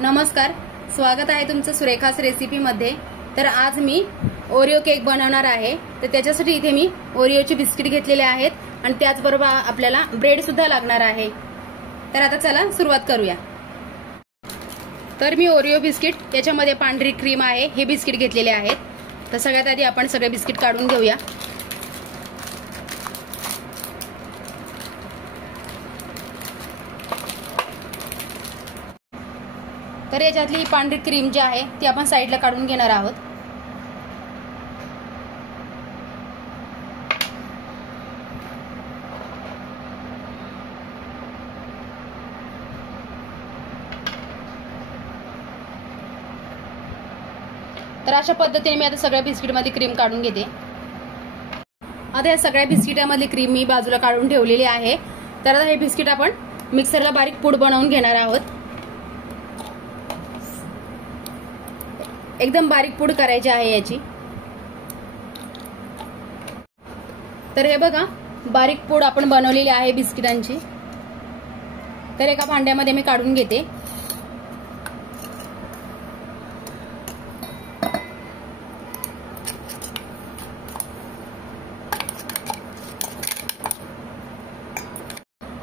नमस्कार, स्वागत आहे तुमचं सुरेखास रेसिपीमध्ये। तर आज मी ओरिओ केक बनवणार आहे। तर त्याच्यासाठी इथे मी ओरिओचे बिस्किट घेतलेले आहेत आणि त्याचबरोबर आपल्याला ब्रेड सुद्धा लागणार आहे। तर आता चला सुरुवात करूया। तर मी ओरिओ बिस्किट याच्यामध्ये पांढरी क्रीम आहे हे बिस्किट घेतलेले आहेत। तर सगळ्यात आधी आपण सगळे बिस्किट काढून घेऊया। तर याच्यातली पांढरी क्रीम जी आहे ती आपण साइडला काढून घेणार आहोत। तर अशा पद्धतीने मी आता सगळ्या बिस्किटमध्ये क्रीम काढून घेते। आता या सगळ्या बिस्किटामधली क्रीम मी बाजूला काढून ठेवलेली आहे। तर आता हे बिस्किट आपण मिक्सरला बारीक पूड बनवून घेणार आहोत। एकदम बारीक पूड करायची आहे याची। तर हे बघा, बारीक पूड आपण बनवलेली आहे बिस्किटांची। तर एका भांड्यामध्ये मी काढून घेते।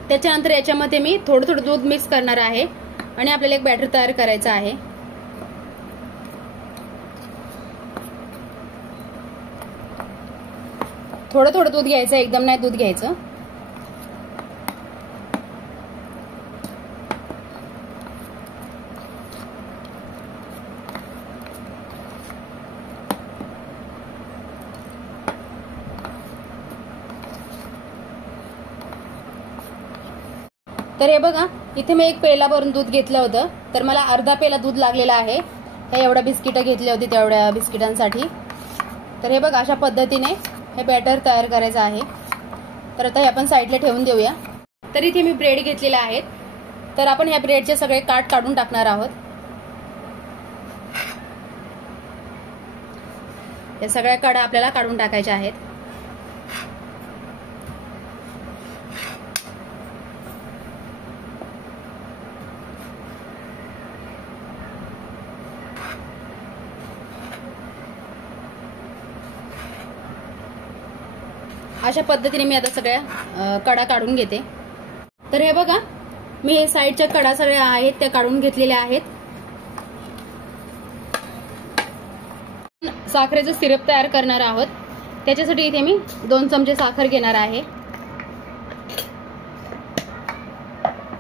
त्याच्यानंतर याच्यामध्ये मी थोडं थोडं दूध मिक्स करणार आहे आणि आपल्याला एक बॅटर तयार करायचं आहे। थोडं थोडं दूध घ्यायचं, एकदम नाही दूध घ्यायचं। तर हे बघा, इथे मी एक पेला भरून दूध घेतलं होतं। तर मला अर्धा पेला दूध लागलेला आहे। हे एवढ्या बिस्किटं घेतली होती तेवढ्या बिस्किटांसाठी। तर हे बघा, अशा पद्धतीने हे बॅटर तयार करायचं आहे। तर आता हे आपण साईडला ठेवून देऊया। तर इथे मी ब्रेड घेतलेले आहेत। तर आपण ह्या ब्रेडचे सगळे काट काढून टाकणार आहोत। या सगळ्या कडा आपल्याला काढून टाकायच्या आहेत। अशा पद्धतीने मी आता सगळ्या कडा काढून घेते। तर हे बघा, मी हे साईडच्या कडा सगळ्या आहेत त्या काढून घेतलेल्या आहेत। साखरेचं सिरप तयार करणार आहोत। त्याच्यासाठी इथे मी 2 चमचे साखर घेणार आहे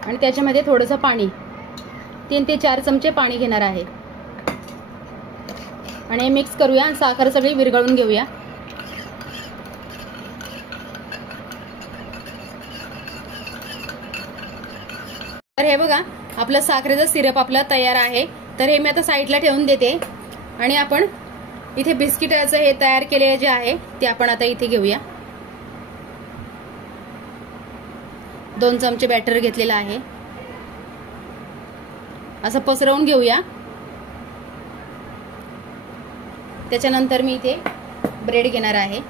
आणि त्याच्यामध्ये थोडंसं पाणी, 3 ते 4 चमचे पाणी घेणार आहे आणि हे मिक्स करूया। साखर सगळी विरघळून घेऊया। तर हे बघा, आपलं साखरेचं सिरप आपलं तयार आहे। तर हे मी आता साईडला ठेवून देते आणि आपण इथे बिस्किटाचं हे तयार केलेले जे आहे ते आपण आता इथे घेऊया। 2 चमचे बॅटर घेतलेलं आहे। असं पसरवून घेऊया। त्याच्यानंतर मी इथे ब्रेड घेणार आहे।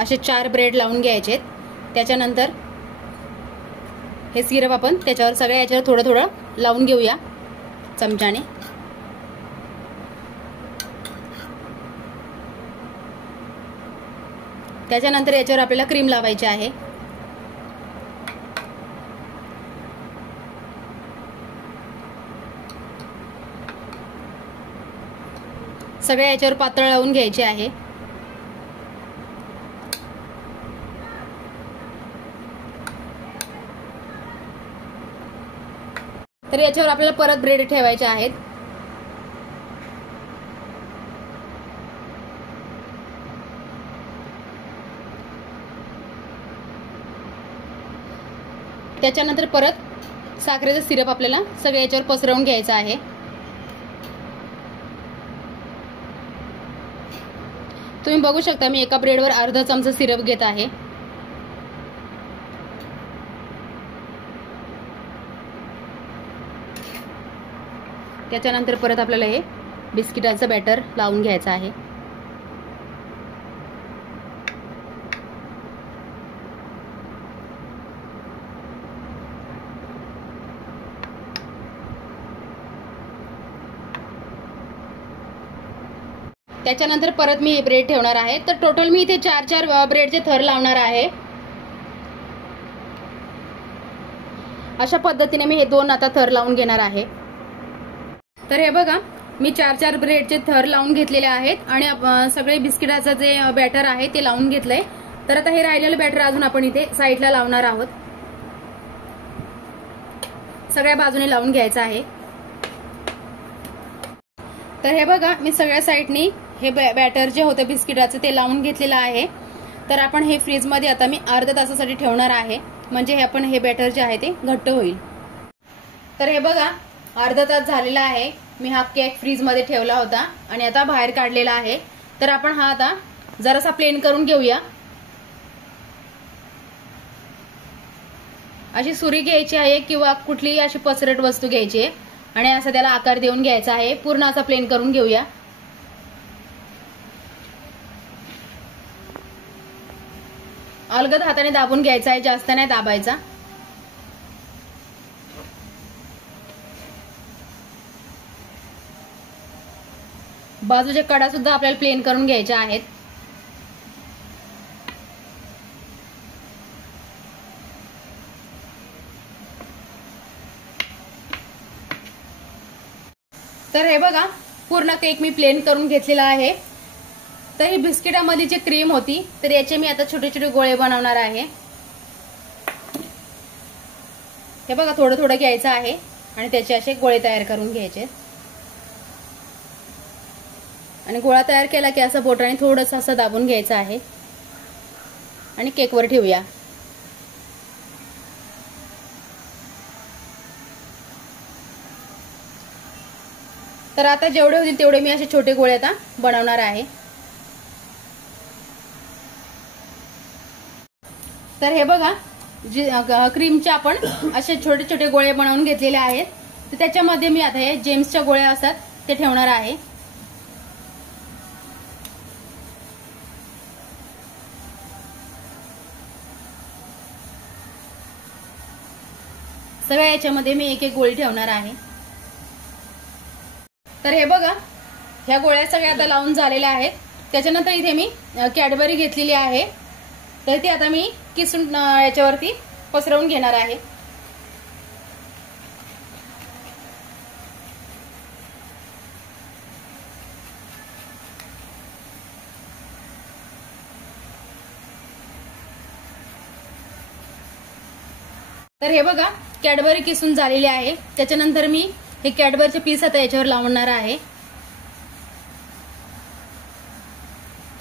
असे 4 ब्रेड लावून घ्यायचे। त्याच्यानंतर हे सिरप आपण त्याच्यावर सगळ्या याच्यावर थोडं थोडं लावून घेऊया चमच्याने। त्याच्यानंतर याच्यावर आपल्याला क्रीम लावायची आहे। सगळ्या याच्यावर पातळ लावून घ्यायची आहे। तर याच्यावर आपल्याला परत ब्रेड ठेवायचे आहेत। त्याच्यानंतर परत साखरेचं सिरप आपल्याला सगळ्या याच्यावर पसरवून घ्यायचं आहे। तुम्ही बघू शकता, मी एका ब्रेडवर अर्धा चमचा सिरप घेत आहे। त्याच्यानंतर परत आपल्याला हे बिस्किटाचं बॅटर लावून घ्यायचं आहे. त्याच्यानंतर परत मी ब्रेड ठेवणार आहे. तर टोटल मी इथे 4 ब्रेडचे थर लावणार आहे. अशा पद्धतीने मी हे 2 आता थर लावून घेणार आहे. तर हे बघा मी 4 ब्रेडचे थर लावून घेतलेले आहेत आणि सगळे बिस्किटाचं जे बॅटर आहे ते लावून घेतलंय. तर आता हे राहिलेलं बॅटर अजून आपण इथे साईडला लावणार आहोत. सगळ्या बाजूने लावून घ्यायचं आहे. तर हे बघा मी सगळ्या साईडनी हे बॅटर जे होतं बिस्किटाचं ते लावून घेतलेलं आहे. तर आपण हे फ्रीजमध्ये आता मी अर्ध्या तासासाठी ठेवणार आहे, म्हणजे हे बॅटर जे आहे ते घट्ट होईल. तर हे बघा अर्धा तास झालेला आहे. मी हा केक फ्रीजमध्ये ठेवला होता आणि आता बाहेर काढलेला आहे. तर आपण हा आता जरासा प्लेन करून घेऊया. अशी सुरी घ्यायची आहे किंवा कुठलीही अशी पसरट वस्तू घ्यायची आहे आणि असं त्याला आकार देऊन घ्यायचा आहे. पूर्ण असा प्लेन करून घेऊया. अलगद हाताने दाबून घ्यायचा आहे, जास्त नाही दाबायचा. बाजूच्या कडा सुद्धा आपल्याला प्लेन करून घ्यायच्या आहेत. तर हे बघा पूर्ण केक मी प्लेन करून घेतलेला आहे. तर ही बिस्किटामध्ये जी क्रीम होती तर याचे मी आता छोटे छोटे गोळे बनवणार आहे. हे बघा थोडं थोडं घ्यायचं आहे आणि त्याचे असे गोळे तयार करून घ्यायचे. आणि गोळा तयार केला की असं बोटाने थोडंसं असं दाबून घ्यायचं आहे आणि केकवर ठेवूया. तर आता जेवढे होतील तेवढे मी असे छोटे गोळे आता बनवणार आहे. तर हे बघा क्रीमचे आपण असे छोटे छोटे गोळे बनवून घेतलेले आहेत. तर त्याच्यामध्ये मी आता हे जेम्सच्या गोळ्या असतात ते ठेवणार आहे. सगळ्या याच्यामध्ये मी एक एक गोळी ठेवणार आहे. तर हे बघा ह्या गोळ्या सगळ्या आता लावून झालेल्या आहेत. त्याच्यानंतर इथे मी कॅडबरी घेतलेली आहे. तर ती आता मी किसून याच्यावरती पसरवून घेणार आहे. तर हे बघा कॅडबरी किसून झालेली आहे. त्याच्यानंतर मी हे कॅडबरचे पीस आता याच्यावर लावणार आहे.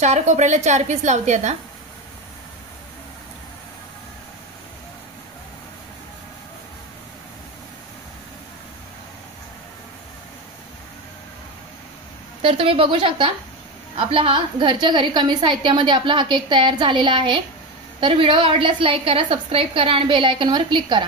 4 कोपऱ्याला 4 पीस लावते आता. तर तुम्ही बघू शकता आपला हा घरच्या घरी कमी साहित्यामध्ये आपला हा केक तयार झालेला आहे. तर व्हिडिओ आवडल्यास लाईक करा, सबस्क्राईब करा आणि बेल आयकॉनवर क्लिक करा.